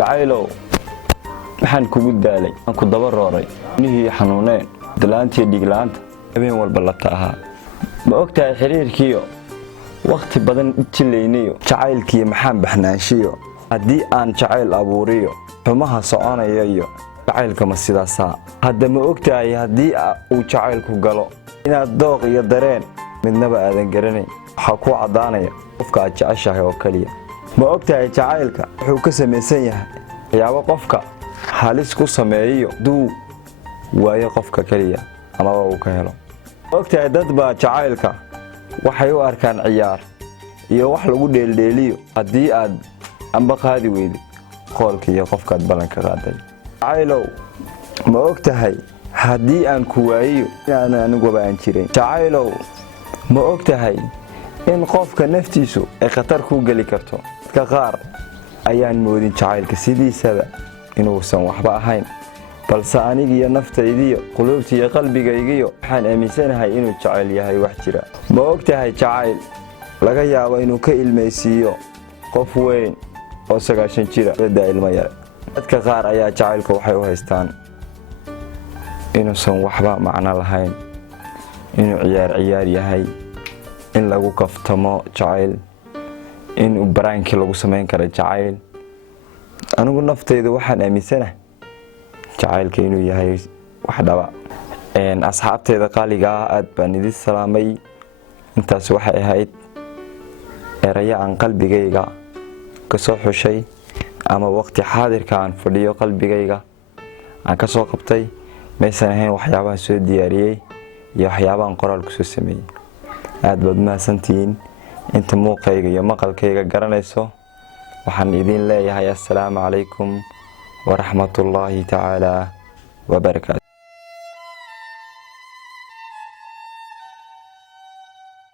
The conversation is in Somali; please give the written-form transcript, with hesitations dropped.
jacaylow waxaan kugu daalay aan ku daba rooray nihii xanuuneen dalaantii dhiglaanta habeen walba la taaha ma ogtahay xiriirkiyo waqti badan jilaynayo jacaylkii maxaan baxnaanshiyo haddii aan jacayl abuuriyo xumaha soconaya iyo jacaylka ma sidaasaa hadda ma ogtahay haddii uu jacaylku galo inaad dooq iyo dareen midnaba aadan garanayn waxaa ku caddaanaya qofka aad jeceshahay oo kaliya ma ogtahay jacaylka wuxuu ka samaysan yahay waxyaabo qofka halis ku sameeyo duu waayo qofka kaliya amaba uu ka helo ma ogtahay dad baa jacaylka waxay u arkaan ciyaar iyo wax lagu dheeldheeliyo haddii aad amba qaadi weydid qoolka iyo qofkaad ballanka qaaday jacaylow ma ogtahay haddii aan ku waayiyo inaan aniguba aan jirin jacaylow ma ogtahay in qofka naftiisu ay khatar ku geli karto dadka qaar ayaan moodin jacaylka sidiisaba inuusan waxba ahayn balse anigiyo naftaydiyo quluubtiiyo qalbigaygiyo waxaan aaminsanahay inuu jacayl yahay wax jira ma ogtahay jacayl laga yaabo inuu ka ilmaysiiyo qof weyn oo 9 jira dada ilmo yar dadka qaar ayaa jacaylka waxay u haystaan inuusan waxba macno lahayn inuu ciyaar yahay in lagu kaftamo jacayl in uu baraanki lagu sameyn karo jacayl anigu naftayda waxaan aaminsanahay jacaylka inuu yahay wax dhaba asxaabtayda qaaliga aad baan idin salaamay intaas waxay ahayd eraya aan qalbigayga ka soo xushay ama waqti xaadirka aan fadhiyo qalbigayga aan ka soo qabtay maysan ahayn waxyaabaha soo diyaariyay iyo waxyaabaha qoraal ku soo sameeyay aad baad mahadsantihiin inta muuqayga iyo maqalkayga garanayso waxaan idin leeyahay assalaamu calaykum ورحمة الله تعالى وبركاته.